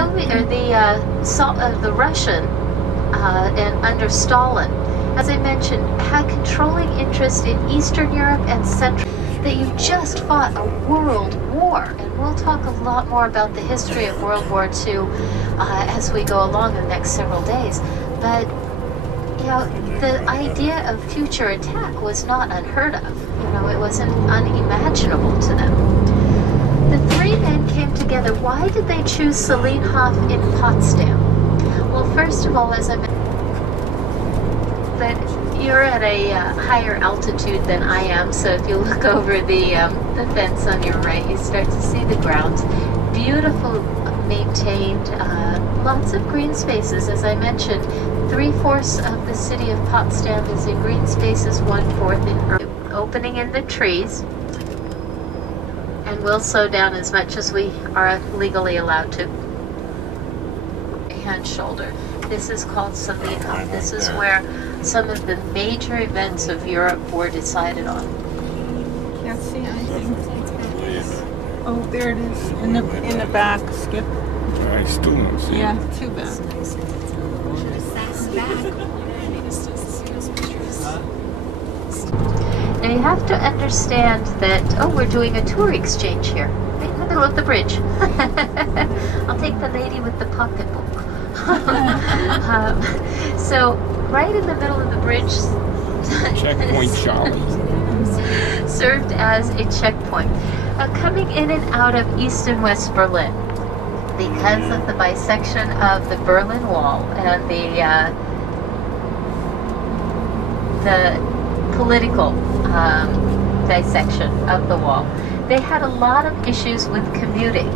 Soviet or the Russian and under Stalin, as I mentioned, had controlling interest in Eastern Europe and Central. That you just fought a world war, and we'll talk a lot more about the history of World War II as we go along in the next several days. But you know, the idea of future attack was not unheard of. You know, it wasn't unimaginable to them. The three men came together. Why did they choose Selienhof in Potsdam? Well, first of all, as I mentioned, that you're at a higher altitude than I am, so if you look over the fence on your right, you start to see the grounds. Beautiful, maintained, lots of green spaces. As I mentioned, 3/4 of the city of Potsdam is in green spaces, 1/4 in urban. Opening in the trees. And we'll slow down as much as we are legally allowed to. And shoulder. This is called Selienhof. This is where some of the major events of Europe were decided on. Can't see anything. Oh, there it is in the back. Skip. I still don't see. Yeah, too bad. Now you have to understand that, oh, we're doing a tour exchange here, right in the middle of the bridge. I'll take the lady with the pocketbook. So, right in the middle of the bridge, Checkpoint Charlie. served as a checkpoint. Coming in and out of East and West Berlin, because of the bisection of the Berlin Wall and the political dissection of the wall, they had a lot of issues with commuting.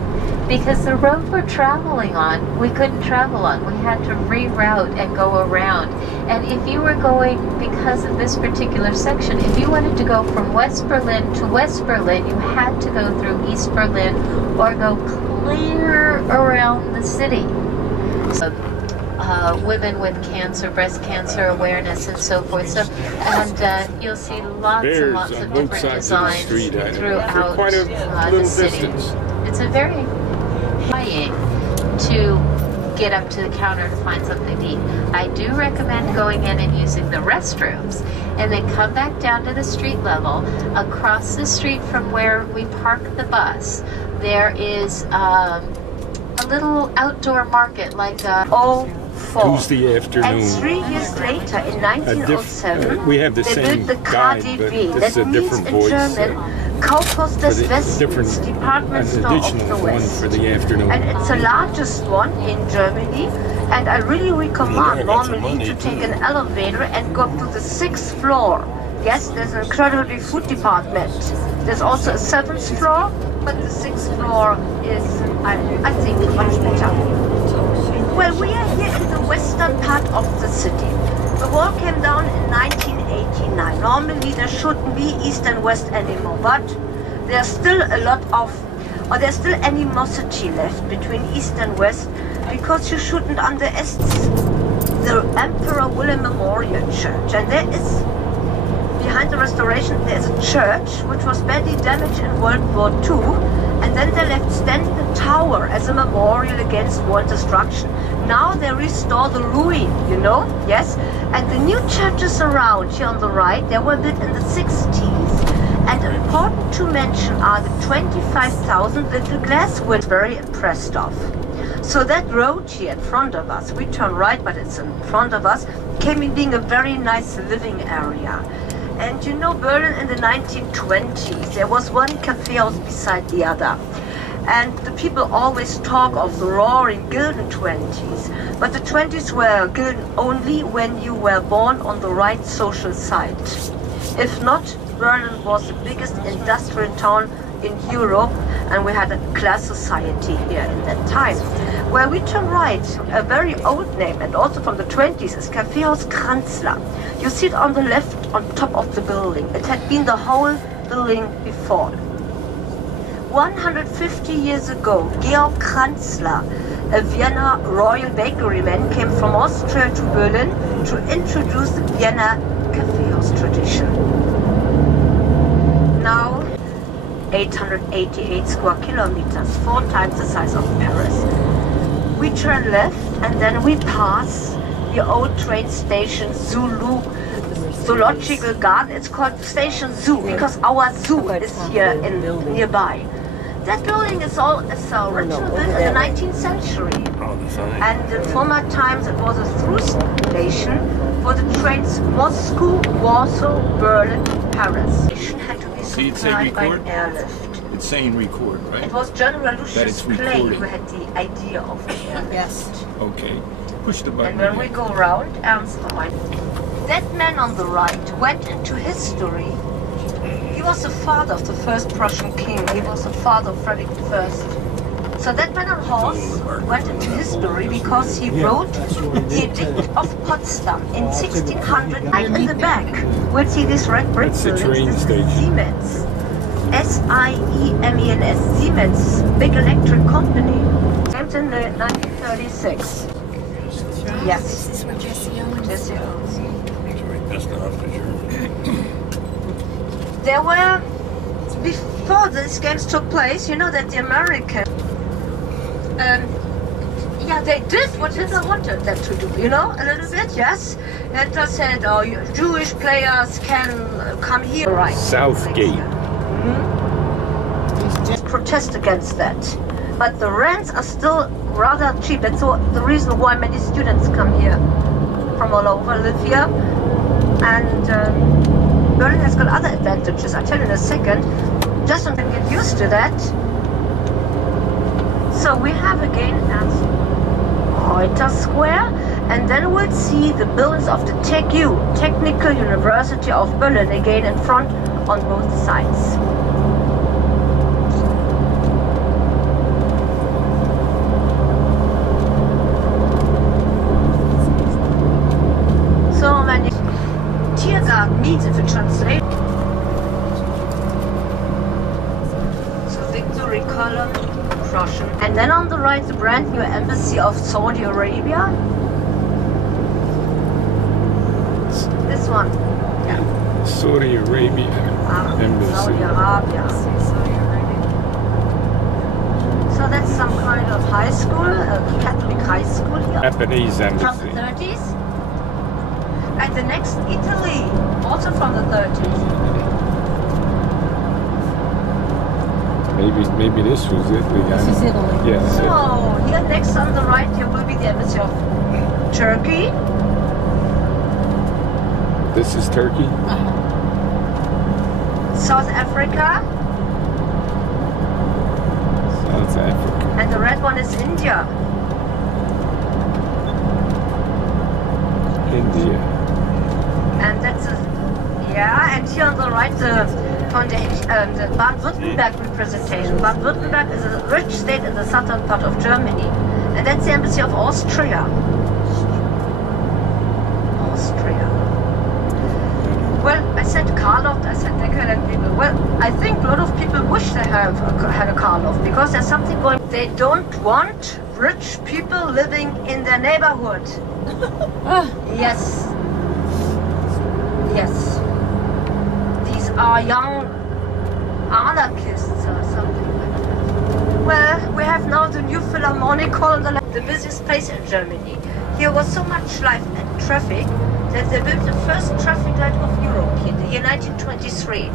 Because the road we're traveling on, we couldn't travel on. We had to reroute and go around. And if you were going, because of this particular section, if you wanted to go from West Berlin to West Berlin, you had to go through East Berlin or go clear around the city. So, women with cancer, breast cancer awareness, and so forth. So, and you'll see lots and lots of different designs throughout quite a the city. distance. It's a very trying to get up to the counter to find something to eat. I do recommend going in and using the restrooms and then come back down to the street level. Across the street from where we park the bus, there is a little outdoor market like Tuesday afternoon. And 3 years later, in 1907, we have the they same built the guy, KaDeWe. but this is a different voice. German, Kaufhaus des Westens, department store of the West. For the afternoon. And it's the largest one in Germany. And I really recommend normally to take an elevator and go to the 6th floor. Yes, there's an incredible big food department. There's also a 7th floor, but the 6th floor is, I think, much better. Well, we are here in the western part of the city. The wall came down in 1989. Normally there shouldn't be east and west anymore, but there's still a lot of, or there's still animosity left between east and west, because you shouldn't underestimate the Emperor Wilhelm Memorial Church. And there is, behind the restoration, there's a church which was badly damaged in World War II, and then they left standing the tower as a memorial against war destruction. Now they restore the ruin, you know, yes? And the new churches around here on the right, they were built in the 60s. And important to mention are the 25,000 little glass windows, very impressed of. So that road here in front of us, we turn right, but it's in front of us, came in being a very nice living area. And you know, Berlin in the 1920s, there was one cafe house beside the other. And the people always talk of the roaring golden 20s. But the 20s were golden only when you were born on the right social side. If not, Berlin was the biggest industrial town in Europe, and we had a class society here in that time. Where we turn right, a very old name, and also from the 20s, is Kaffeehaus Kranzler. You see it on the left, on top of the building. It had been the whole building before. 150 years ago, Georg Kranzler, a Vienna royal bakery man, came from Austria to Berlin to introduce the Vienna Kaffeehaus tradition. Now, 888 square kilometers, 4 times the size of Paris. we turn left and then we pass the old train station Zoological Garden. It's called Station Zoo because our zoo is here in nearby. That building is original built in the 19th century. And in former times it was a through station for the trains Moscow, Warsaw, Berlin, Paris. It had to be supplied by an airlift. It's saying record, right? It was General Lucius Clay recording. who had the idea of the airlift. Yes. Okay. Push the button. And when we go round, Ernst Rhein. That man on the right went into history. He was the father of the first Prussian king. He was the father of Frederick I. So that man on horse went into history because he wrote the Edict of Potsdam in 1600. Right in the back, we'll see this red brick That's the building. train This is station. Siemens. S-I-E-M-E-N-S. Siemens, big electric company. Named in 1936. Yes. This is where Jesse Owens. Jesse Owens. That's not the German. There were, before these games took place, you know that the Americans, yeah, they did what Hitler wanted them to do, you know, a little bit, yes. Hitler said, oh, Jewish players can come here. Right. Southgate. Protest against that. But the rents are still rather cheap. That's the reason why many students come here from all over, live here. And Berlin has got other advantages. I'll tell you in a second. Just don't get used to that. So we have again Ernst Reuter Square, and then we'll see the buildings of the TechU, Technical University of Berlin, again in front on both sides. So many Tiergarten means if it translates. So Victory Column, Prussian. And then on the right, the brand new embassy of Saudi Arabia. This one. Yeah. Saudi Arabia Embassy. Saudi Arabia. So that's some kind of high school, a Catholic high school here. Japanese From the embassy. 30s. And the next Italy, also from the 30s. Maybe this was Italy. This is Italy. Yeah. that's it. So here next on the right here will be the embassy of Turkey. This is Turkey. South Africa. South Africa. And the red one is India. India. And that's yeah, and here on the right the Baden-Württemberg representation. Baden-Württemberg is a rich state in the southern part of Germany. And that's the embassy of Austria. Austria. Well, I said Karloff, I said decadent people. Well, I think a lot of people wish they had a Karloff because there's something going. They don't want rich people living in their neighborhood. Yes. Yes. These are young anarchists or something like that. Well, we have now the new Philharmonic Hall, the busiest place in Germany. Here was so much life and traffic that they built the first traffic light of Europe here in the year 1923.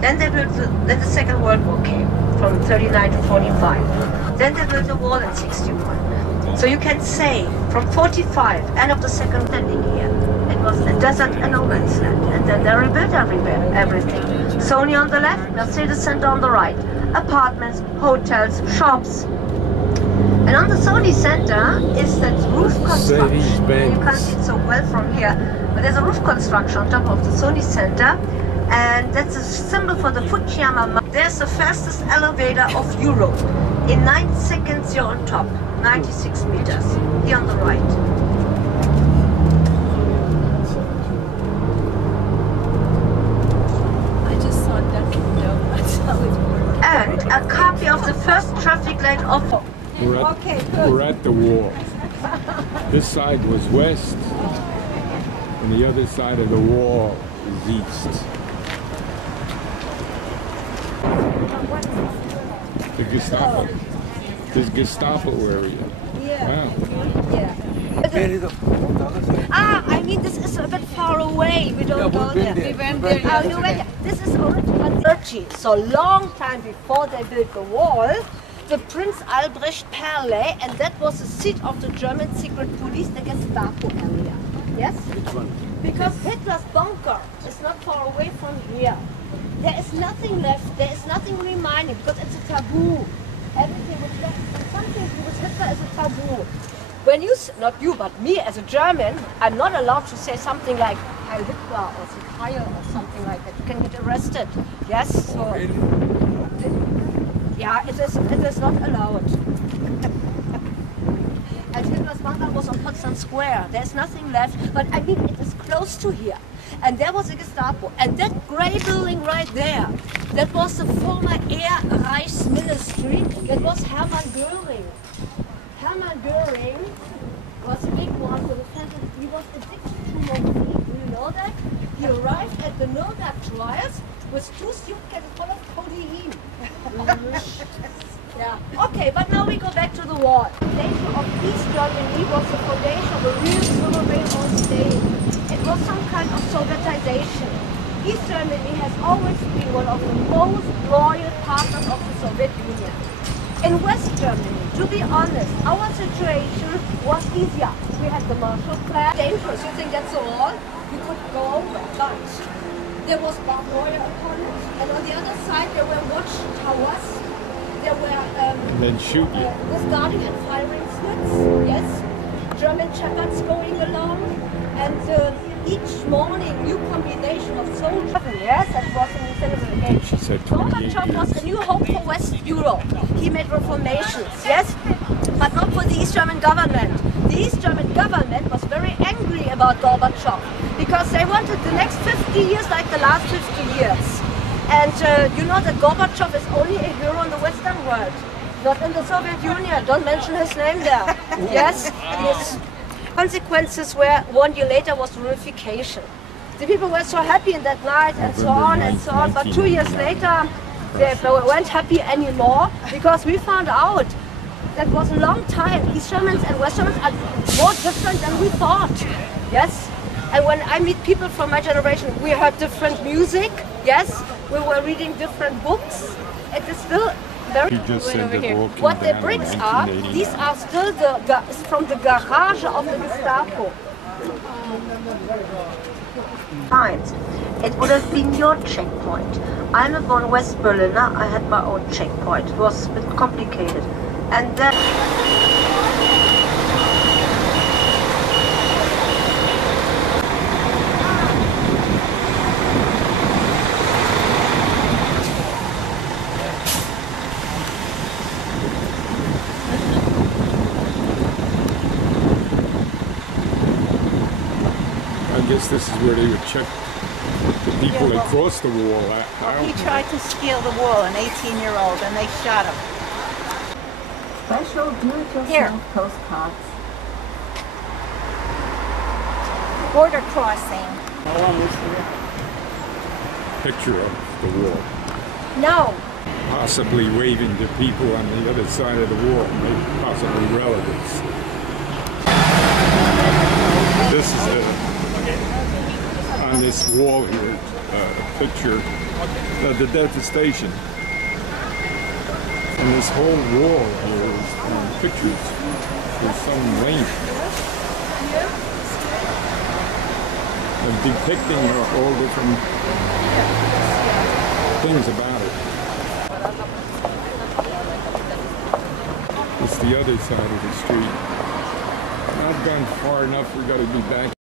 Then they built then the Second World War came from 39 to 45. Then they built the wall in 61. So you can say from 45, end of the second standing here, it was a desert and no man's land. And then they rebuilt everything. Sony on the left, Mercedes Center on the right. Apartments, hotels, shops. And on the Sony Center is that roof construction. You can't see it so well from here, but there's a roof construction on top of the Sony Center. And that's a symbol for the Fujiyama. There's the fastest elevator of Europe. In 9 seconds you're on top. 96 meters. Here on the right. I just saw that window. That's how it worked. And a copy of the first traffic light of... We're at the wall. This side was west, and the other side of the wall is east. The Gestapo. This Gestapo area. Yeah. where is the other side? I mean, this is a bit far away. We don't go there. We went there Oh, you went there. This is already 30. So long time before they built the wall, the Prince Albrecht Perle, and that was the seat of the German secret police, the Gestapo area. Yes? Which one? Because Hitler's bunker is not far away from here. There is nothing left. There is nothing remaining because it's a taboo. Everything was left. And something to do with Hitler is a taboo. When you, not you, but me as a German, I'm not allowed to say something like Heil Hitler or Sieg Heil or something like that. You can get arrested. Yes? So, yeah, it is not allowed. And Hitler's bunker was on Potsdam Square. There's nothing left, but I mean, it is close to here. And there was a Gestapo. And that grey building right there, that was the former Air Reichsministry. That was Hermann Göring. Hermann Göring was a big one for the sentence. He was addicted to morphine. Do you know that? He arrived at the Nuremberg trials with 2 suitcases full of codeine. Yeah. Okay, but now we go back to the wall. The foundation of East Germany was the foundation of a real sovereign state. It was some kind of Sovietization. East Germany has always been one of the most loyal partners of the Soviet Union. In West Germany, to be honest, our situation was easier. We had the Marshall Plan. Dangerous, you think that's all? You could go over, but there was barbed wire upon it. And on the other side, there were watchtowers. There were then shoot you. guarding and firing slits, yes. German shepherds going along. And each morning, new combination of soldiers. Yes, that was an incredible game. She said 28 Gorbachev was years. a new hope for West Europe. He made reformations, yes, but not for the East German government. The East German government was very angry about Gorbachev because they wanted the next 50 years like the last 50 years. And you know that Gorbachev is only a hero in the Western world, not in the Soviet Union. Don't mention his name there. Yes, his consequences were 1 year later was reunification. The people were so happy in that night and so on and so on, but 2 years later they weren't happy anymore because we found out that was a long time. East Germans and West Germans are more different than we thought. Yes? And when I meet people from my generation, we heard different music. Yes? We were reading different books. It is still very... He just said the wall came What the down bricks in are, 1980. these are still from the garage of the Gestapo. Times. It would have been your checkpoint. I'm a born West Berliner. I had my own checkpoint. It was a bit complicated. And then... I guess this is where they would check the people across the wall. He tried to steal the wall, an 18-year-old, and they shot him. Special do-it-yourself postcards. Border crossing. Picture of the wall. No. Possibly waving to people on the other side of the wall, maybe possibly relatives. This is on this wall here, a picture of the devastation. And this whole wall here is pictures for some length of depicting all different things about it. It's the other side of the street. I've gone far enough, we got to be back.